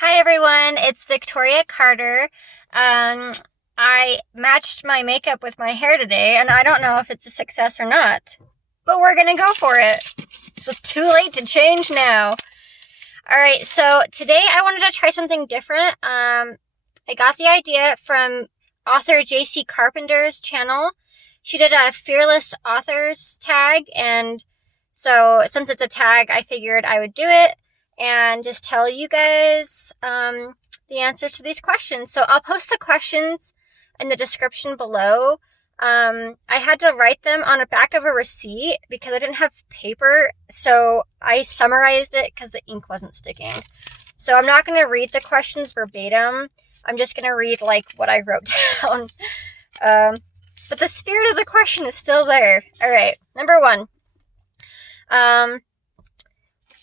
Hi everyone, it's Victoria Carter. I matched my makeup with my hair today, and I don't know if it's a success or not, but we're gonna go for it. So it's too late to change now. Alright, so today I wanted to try something different. I got the idea from author JC Carpenter's channel. She did a Fearless Authors tag, and so since it's a tag, I figured I would do it and just tell you guys the answers to these questions. So I'll post the questions in the description below. I had to write them on the back of a receipt because I didn't have paper, so I summarized it because the ink wasn't sticking. So I'm not going to read the questions verbatim. I'm just going to read like what I wrote down. But the spirit of the question is still there. All right, number one.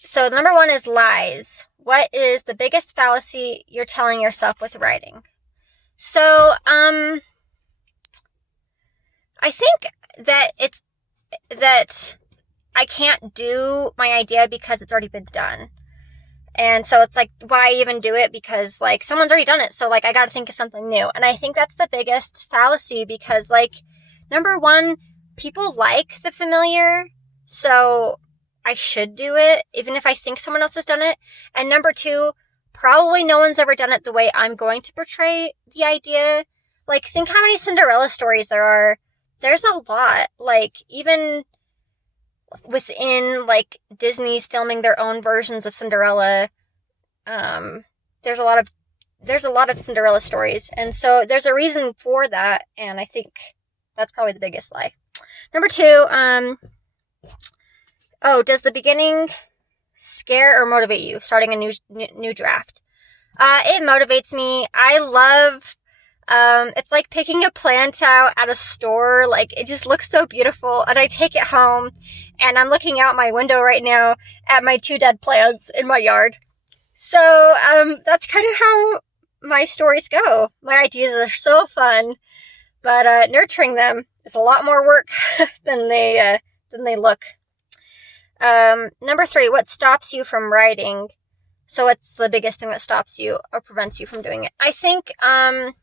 So number one is lies. What is the biggest fallacy you're telling yourself with writing? So, I think that I can't do my idea because it's already been done. And so it's like, why even do it? Because like someone's already done it. So like, I got to think of something new. And I think that's the biggest fallacy because like, number one, people like the familiar. So I should do it, even if I think someone else has done it. And number two, probably no one's ever done it the way I'm going to portray the idea. Like, think how many Cinderella stories there are. There's a lot. Like, even within, like, Disney's filming their own versions of Cinderella, there's a lot of Cinderella stories. And so there's a reason for that, and I think that's probably the biggest lie. Number two, does the beginning scare or motivate you? Starting a new draft. It motivates me. I love, it's like picking a plant out at a store. Like, it just looks so beautiful. And I take it home and I'm looking out my window right now at my 2 dead plants in my yard. So, that's kind of how my stories go. My ideas are so fun, but, nurturing them is a lot more work than they look. Number three, what stops you from writing? So what's the biggest thing that stops you or prevents you from doing it? I think I'm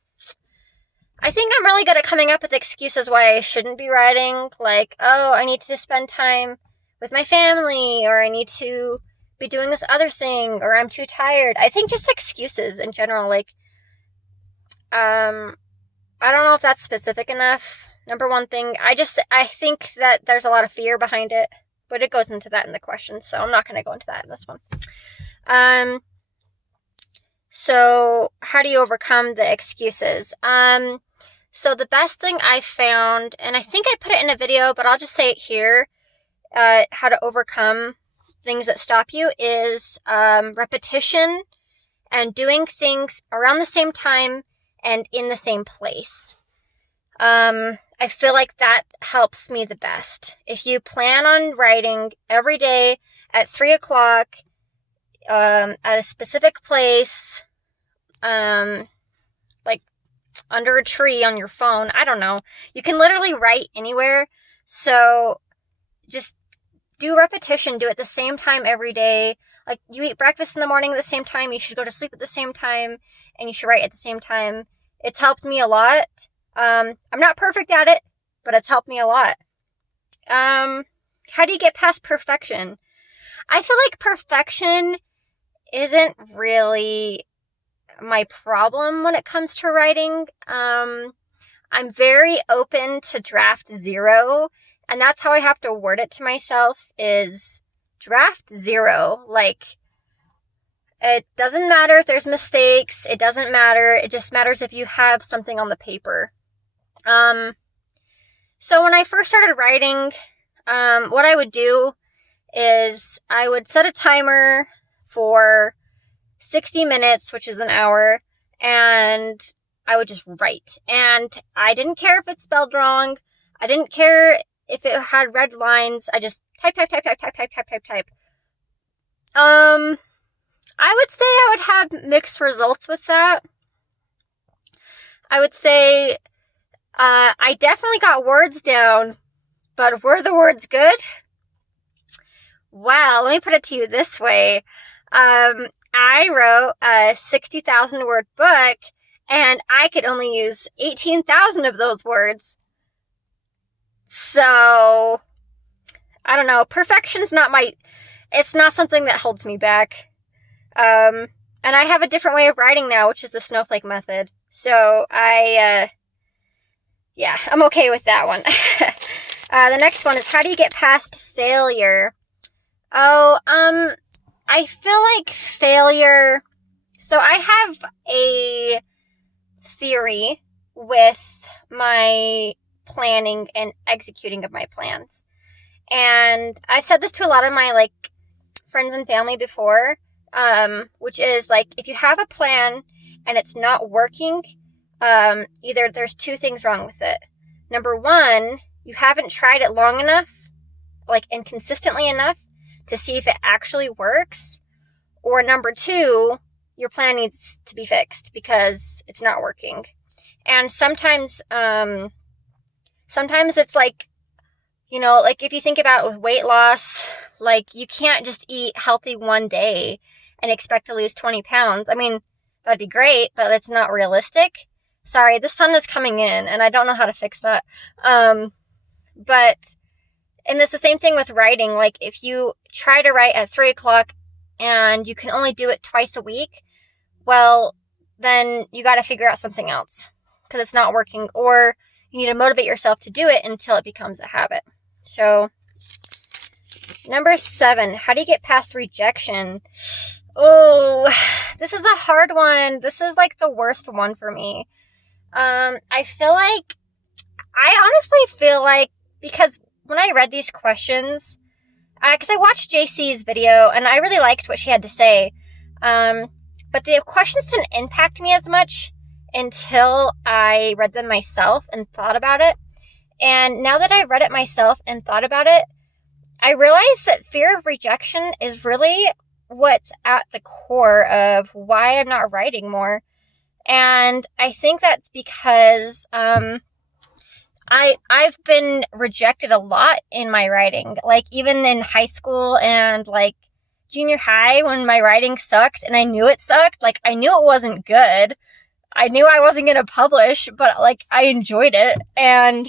really good at coming up with excuses why I shouldn't be writing. Like, oh, I need to spend time with my family, or I need to be doing this other thing, or I'm too tired. I think just excuses in general. Like, I don't know if that's specific enough. Number one thing, I think that there's a lot of fear behind it. But it goes into that in the question, so I'm not going to go into that in this one. So how do you overcome the excuses? So the best thing I found, and I think I put it in a video, but I'll just say it here, how to overcome things that stop you is repetition and doing things around the same time and in the same place. I feel like that helps me the best. If you plan on writing every day at 3 o'clock, at a specific place, like under a tree on your phone, I don't know. You can literally write anywhere. So just do repetition, do it at the same time every day. Like, you eat breakfast in the morning at the same time, you should go to sleep at the same time, and you should write at the same time. It's helped me a lot. I'm not perfect at it, but it's helped me a lot. How do you get past perfection? I feel like perfection isn't really my problem when it comes to writing. I'm very open to draft 0, and that's how I have to word it to myself, is draft 0. Like, it doesn't matter if there's mistakes. It doesn't matter. It just matters if you have something on the paper. So when I first started writing, what I would do is I would set a timer for 60 minutes, which is an hour, and I would just write. And I didn't care if it spelled wrong. I didn't care if it had red lines. I just type. I would say I would have mixed results with that. I would say I definitely got words down, but were the words good? Well, let me put it to you this way. I wrote a 60,000 word book and I could only use 18,000 of those words. So, I don't know. Perfection's it's not something that holds me back. And I have a different way of writing now, which is the snowflake method. So, I'm okay with that one. The next one is, how do you get past failure? I feel like failure... So I have a theory with my planning and executing of my plans. And I've said this to a lot of my, friends and family before, which is, if you have a plan and it's not working, either there's two things wrong with it. Number one, you haven't tried it long enough, and consistently enough to see if it actually works. Or number two, your plan needs to be fixed because it's not working. And sometimes it's if you think about it with weight loss, you can't just eat healthy one day and expect to lose 20 pounds. I mean, that'd be great, but that's not realistic. Sorry, the sun is coming in and I don't know how to fix that. And it's the same thing with writing. If you try to write at 3 o'clock and you can only do it twice a week, well, then you got to figure out something else because it's not working, or you need to motivate yourself to do it until it becomes a habit. So, number 7, how do you get past rejection? Oh, this is a hard one. This is the worst one for me. I honestly feel like, because when I read these questions, because I watched JC's video and I really liked what she had to say, but the questions didn't impact me as much until I read them myself and thought about it. And now that I read it myself and thought about it, I realized that fear of rejection is really what's at the core of why I'm not writing more. And I think that's because I've been rejected a lot in my writing. Even in high school and junior high, when my writing sucked and I knew it sucked, I knew it wasn't good. I knew I wasn't going to publish, but I enjoyed it. And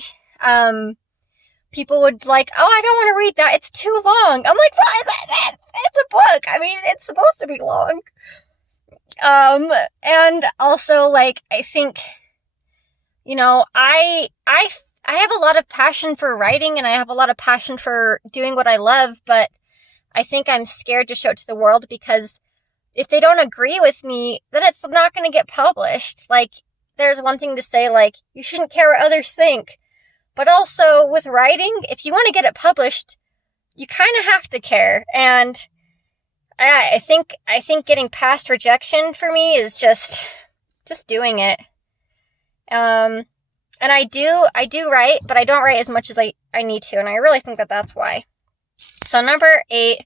people would oh, I don't want to read that. It's too long. I'm like, well, it's a book. I mean, it's supposed to be long. And also I think, I have a lot of passion for writing and I have a lot of passion for doing what I love, but I think I'm scared to show it to the world because if they don't agree with me, then it's not going to get published. There's one thing to say, you shouldn't care what others think. But also with writing, if you want to get it published, you kind of have to care. And I think getting past rejection for me is just doing it. And I do write, but I don't write as much as I need to. And I really think that that's why. So number 8,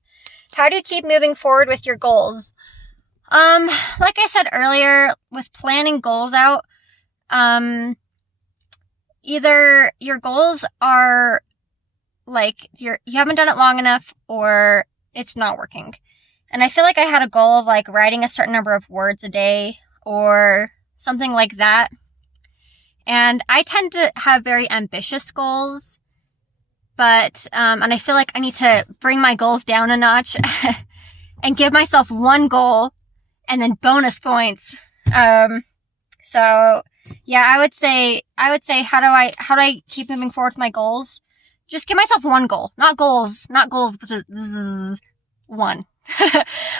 how do you keep moving forward with your goals? Like I said earlier, with planning goals out, either your goals are you haven't done it long enough or it's not working. And I feel like I had a goal of writing a certain number of words a day or something like that. And I tend to have very ambitious goals, but, and I feel like I need to bring my goals down a notch and give myself one goal and then bonus points. So yeah, I would say, how do I keep moving forward with my goals? Just give myself one goal, not goals with a zzz, one.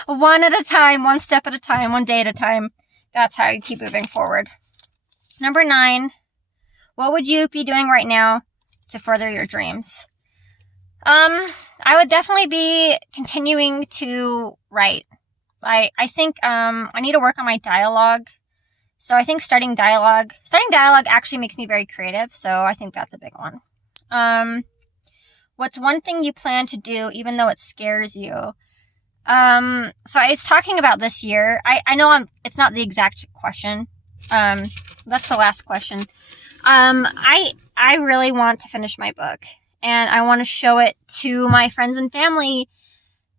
One at a time, one step at a time, one day at a time. That's how you keep moving forward. Number 9, what would you be doing right now to further your dreams? I would definitely be continuing to write. I think, I need to work on my dialogue. So I think starting dialogue actually makes me very creative. So I think that's a big one. What's one thing you plan to do even though it scares you? So I was talking about this year. I know it's not the exact question. That's the last question. I really want to finish my book and I want to show it to my friends and family,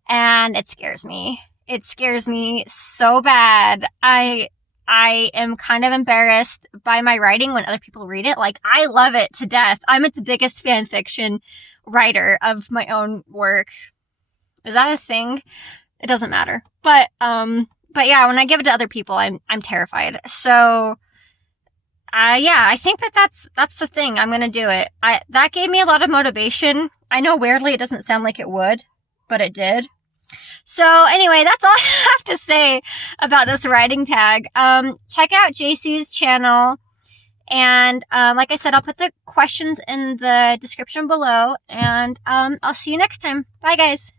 and it scares me. It scares me so bad. I am kind of embarrassed by my writing when other people read it. Like, I love it to death. I'm its biggest fan fiction writer of my own work. Is that a thing? It doesn't matter. But yeah, when I give it to other people, I'm terrified. So, yeah, I think that's the thing. I'm gonna do it. That gave me a lot of motivation. I know weirdly it doesn't sound like it would, but it did. So anyway, that's all I have to say about this writing tag. Check out JC's channel. And, like I said, I'll put the questions in the description below, and, I'll see you next time. Bye guys.